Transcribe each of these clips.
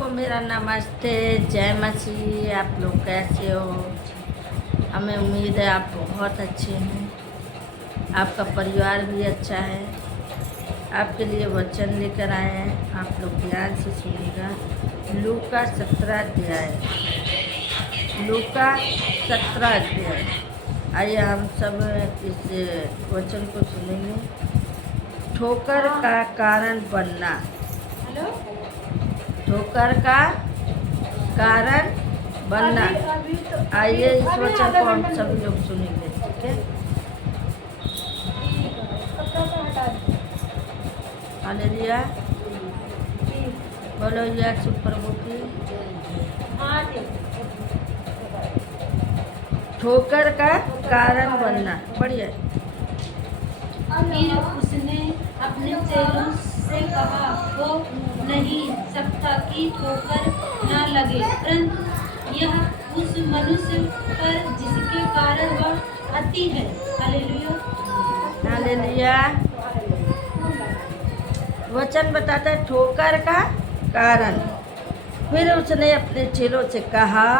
तो मेरा नमस्ते, जय मसीह। आप लोग कैसे हो? हमें उम्मीद है आप बहुत अच्छे हैं, आपका परिवार भी अच्छा है। आपके लिए वचन लेकर आए हैं, आप लोग ध्यान से सुनिएगा। लूका 17 अध्याय, लूका 17 अध्याय। आइए हम सब इस वचन को सुनेंगे। ठोकर का कारण बनना। ठोकर का कारण बनना। आइए इस वचन को हम सभी लोग सुनेंगे, ठीक है? हालेलुया। बोलो यीशु प्रभु की। ठोकर का कारण बनना। बढ़िया। फिर उसने अपने चेलों से कहा, हो नहीं सकता कि ठोकर न लगे, परंतु यह उस मनुष्य पर जिसके कारण वह आती है। हालेलुया। हालेलुया। वचन बताता है ठोकर का कारण। फिर उसने अपने चेलों से कहा,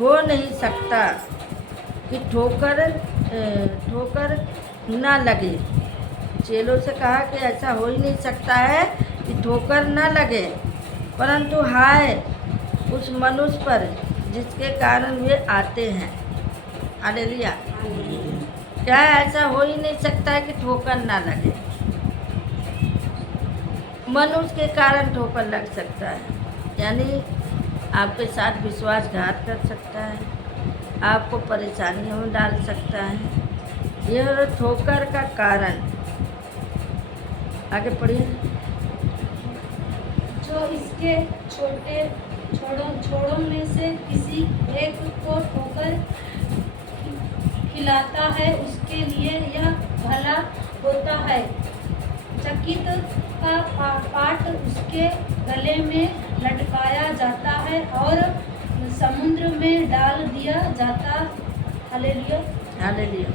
हो नहीं सकता कि ठोकर ना लगे। चेलों से कहा कि ऐसा हो ही नहीं सकता है कि ठोकर ना लगे, परंतु हाय उस मनुष्य पर जिसके कारण वे आते हैं। हालेलुया। क्या ऐसा हो ही नहीं सकता है कि ठोकर ना लगे? मनुष्य के कारण ठोकर लग सकता है, यानी आपके साथ विश्वासघात कर सकता है, आपको परेशानियों में डाल सकता है। यह ठोकर का कारण। आगे पढ़िए। जो इसके छोड़ों में से किसी एक को ठोकर खिलाता है, उसके लिए यह भला होता है। चकित का पाट उसके गले में लटकाया जाता है और समुद्र में डाल दिया जाता। हालेलुया। हालेलुया।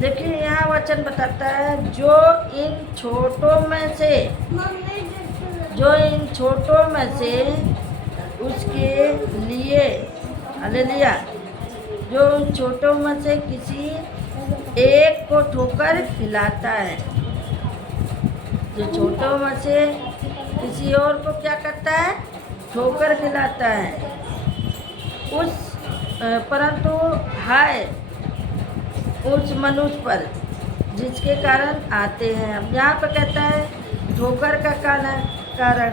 देखिए यहाँ वचन बताता है जो इन छोटों में से उसके लिए। हालेलुया। जो उन छोटों में से किसी एक को ठोकर खिलाता है, जो छोटों में से किसी और को क्या करता है? ठोकर खिलाता है। परंतु हाय उस मनुष्य पर जिसके कारण आते हैं। अब यहाँ पर कहता है ठोकर का कारण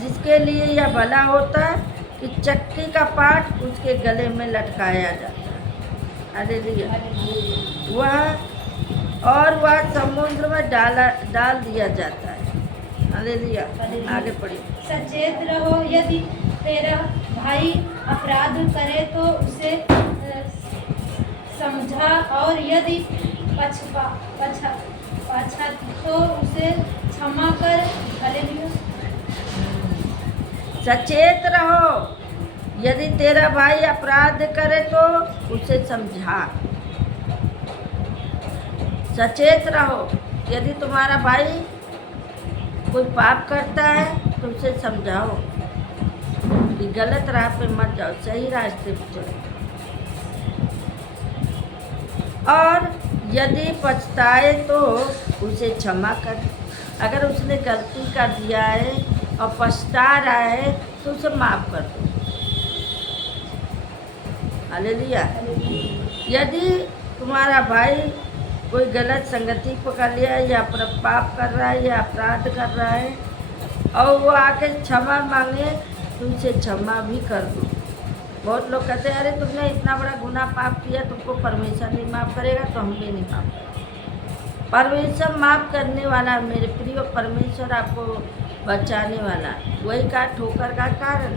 जिसके लिए यह भला होता है कि चक्की का पाट उसके गले में लटकाया जाता है। हालेलुया। वह समुद्र में डाल दिया जाता है। हालेलुया। आगे पढ़िए। सचेत रहो, यदि तेरा भाई अपराध करे तो उसे समझा, और यदि पछता तो उसे क्षमा कर। हालेलुया। सचेत रहो, यदि तेरा भाई अपराध करे तो उसे समझा। सचेत रहो, यदि तुम्हारा भाई कोई पाप करता है तो उसे समझाओ कि गलत राह पे मत जाओ, सही रास्ते पे चलो। और यदि पछताए तो उसे क्षमा कर। अगर उसने गलती कर दिया है और पछता रहा है तो उसे माफ़ कर दो। हालेलुया। यदि तुम्हारा भाई कोई गलत संगति पकड़ लिया है या पाप कर रहा है या अपराध कर रहा है और वो आके क्षमा मांगे तो उसे क्षमा भी कर दो। बहुत लोग कहते हैं अरे तुमने इतना बड़ा गुनाह पाप किया, तुमको परमेश्वर नहीं माफ़ करेगा, तो हम भी नहीं माफ़ करेंगे। परमेश्वर माफ़ करने वाला, मेरे प्रिय परमेश्वर आपको बचाने वाला। वही का ठोकर का कारण।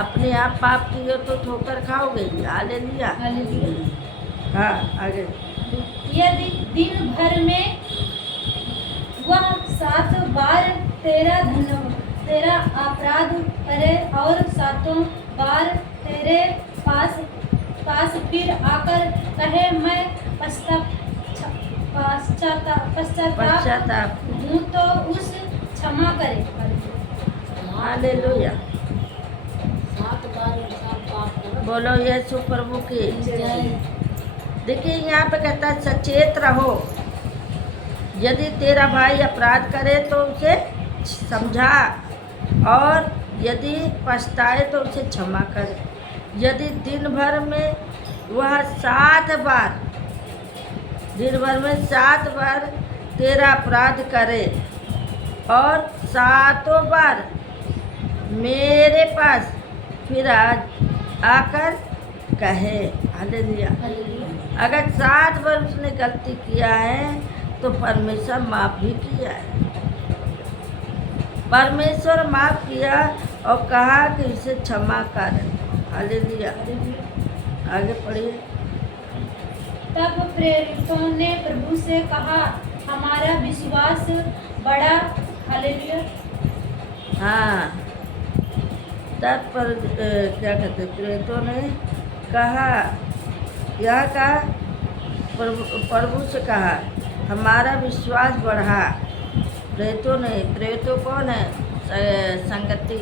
अपने आप पाप किए तो ठोकर खाओगे। हालेलुया। हाँ आगे। यदि दिन भर में वह 7 बार तेरा अपराध करे और 7 बार तेरे पास फिर आकर कहे मैं पश्चाताप हूँ तो उस क्षमा करे। हालेलुया। 7 बार इंसान पाप कर बोलो यीशु प्रभु की। देखिए यहाँ पे कहता है सचेत रहो। यदि तेरा भाई अपराध करे तो उसे समझा, और यदि पछताए तो उसे क्षमा कर। यदि दिन भर में वह 7 बार, दिन भर में 7 बार तेरा अपराध करे और 7 बार मेरे पास फिर आकर कहे, हालेलुया। अगर 7 बार उसने गलती किया है तो परमेश्वर माफ भी किया है। परमेश्वर माफ किया और कहा कि इसे क्षमा कर। हालेलुया। आगे पढ़िए। तब प्रेरितों ने प्रभु से कहा, हमारा विश्वास बड़ा। हालेलुया। हाँ, तब पर क्या कहते, प्रेरितों ने कहा, यह कहा, प्रभु से कहा हमारा विश्वास बढ़ा। प्रेरितों कौन है? संगति।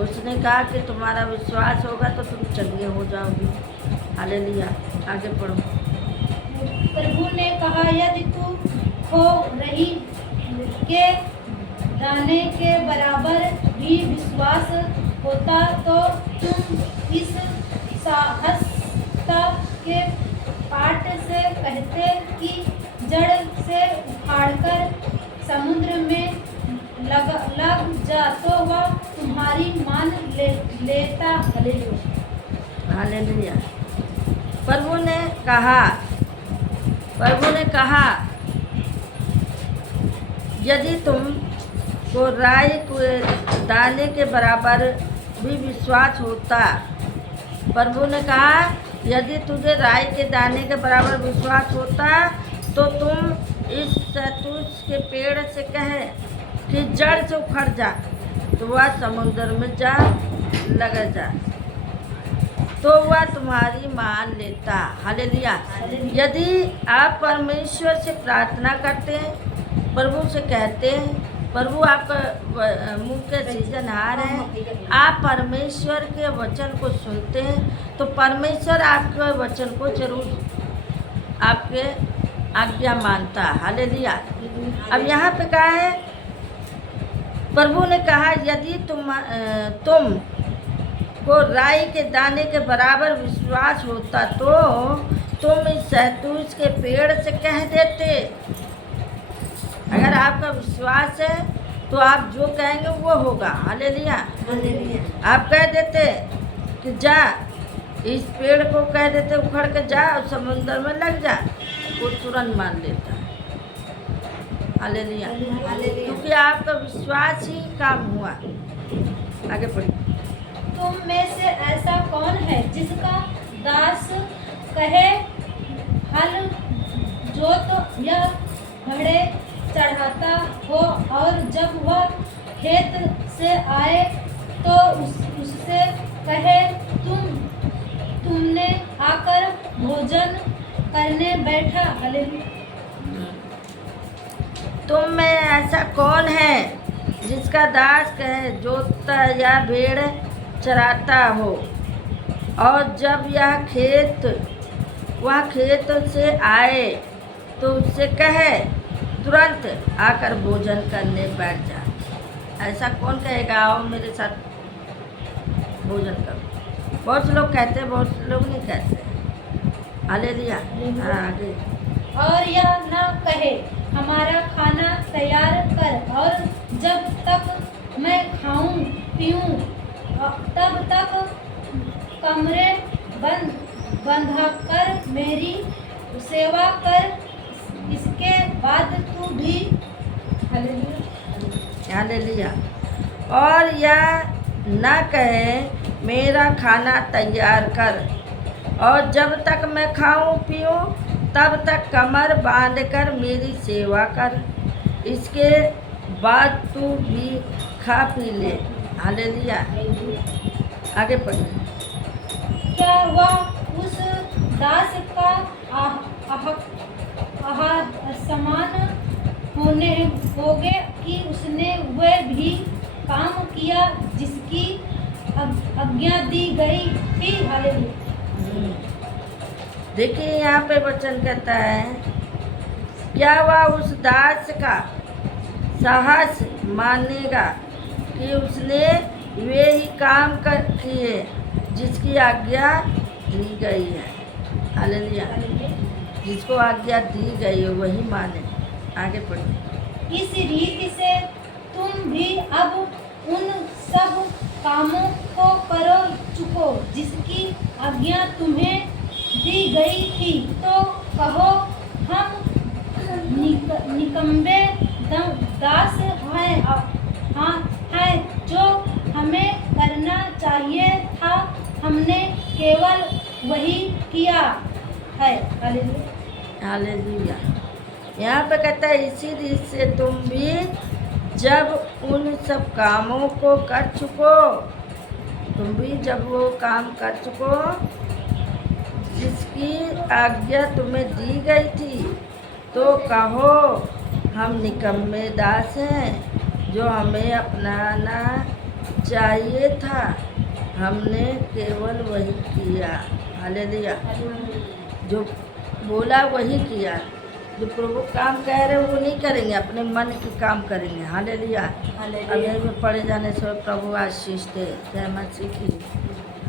उसने कहा कि तुम्हारा विश्वास होगा तो तुम चंगे हो जाओगे। हालेलुया। आगे पढ़ो। प्रभु ने कहा, यदि तू खो रही के दाने के बराबर भी विश्वास होता तो तुम इस सहस्ता के पाट से कहते कि जड़ से उखाड़कर समुद्र में लग जा, तो वह तुम्हारी मान लेता। हालेलुया। हालेलुया। प्रभु ने कहा यदि तुम को राई के दाने के बराबर भी विश्वास होता, प्रभु ने कहा यदि तुझे राई के दाने के बराबर विश्वास होता तो तुम इस शहतूत के पेड़ से कहे कि जड़ से उखड़ जा, तो वह समुद्र में जा लग जा, तो वह तुम्हारी मान लेता। हालेलुया। यदि आप परमेश्वर से प्रार्थना करते हैं, प्रभु से कहते हैं, प्रभु आपका मुँह के सृजनहार है, आप परमेश्वर के वचन को सुनते हैं, तो परमेश्वर आपके वचन को जरूर आपके आज्ञा मानता। हालेलुया। अब यहाँ पे कहा है, प्रभु ने कहा यदि तुम को राई के दाने के बराबर विश्वास होता तो तुम इस शहतूत के पेड़ से कह देते। अगर आपका विश्वास है तो आप जो कहेंगे वो होगा। हालेलुया। आप कह देते कि जा, इस पेड़ को कह देते उखड़ के जा और समुद्र में लग जा, वो तुरंत मान लेता है। हालेलुया। क्योंकि आपका विश्वास ही काम हुआ। आगे बढ़िए। तुम में से ऐसा कौन है जिसका दास कहे हल जोत या घड़े चढ़ाता हो, और जब वह खेत से आए तो उससे कहे तुमने आकर भोजन करने बैठा। हालेलुया। तुम में ऐसा कौन है जिसका दास कहे जोतता या भेड़ चराता हो, और जब वह खेत से आए तो उससे कहे तुरंत आकर भोजन करने बैठ जा। ऐसा कौन कहेगा आओ मेरे साथ भोजन करो? बहुत से लोग कहते हैं, बहुत से लोग नहीं कहते। हालेलुया। हाँ, आगे। और यह न कहे हमारा खाना तैयार कर, और जब तक मैं खाऊं पीऊं तब तक कमरे बंधा कर मेरी सेवा कर, इसके बाद तू भी। हालेलुया। हालेलुया। और यह न कहे मेरा खाना तैयार कर, और जब तक मैं खाऊं पीऊं तब तक कमर बांध कर मेरी सेवा कर, इसके बाद तू भी खा पी ले। हालेलुया। आगे पढ़िए। क्या वह उस दास का समान होगे कि उसने वह भी काम किया जिसकी आज्ञा दी गई थी। हालेलुया। देखिए यहाँ पे वचन कहता है, क्या वह उस दास का साहस मानेगा कि उसने वे ही काम किए जिसकी आज्ञा दी गई है। हालेलुया। जिसको आज्ञा दी गई है वही माने। आगे पढ़िए। इस रीति से तुम भी अब उन सब कामों को करो चुको जिसकी आज्ञा तुम्हें दी गई थी। तो कहो, हम निकम्मे दास हैं, जो हमें करना चाहिए था हमने केवल वही किया है। हालेलुया। हालेलुया। यहाँ पे कहता है, इसी रीत से तुम भी जब उन सब कामों को कर चुको, तुम भी जब वो काम कर चुको जिसकी आज्ञा तुम्हें दी गई थी, तो कहो, हम निकम्मे दास हैं, जो हमें अपनाना चाहिए था हमने केवल वही किया। हालेलुया। जो बोला वही किया। जो प्रभु काम कह रहे वो नहीं करेंगे, अपने मन की काम करेंगे। हालेलुया। अभी में पढ़े जाने से प्रभु आशीष दे। जय मसीह की।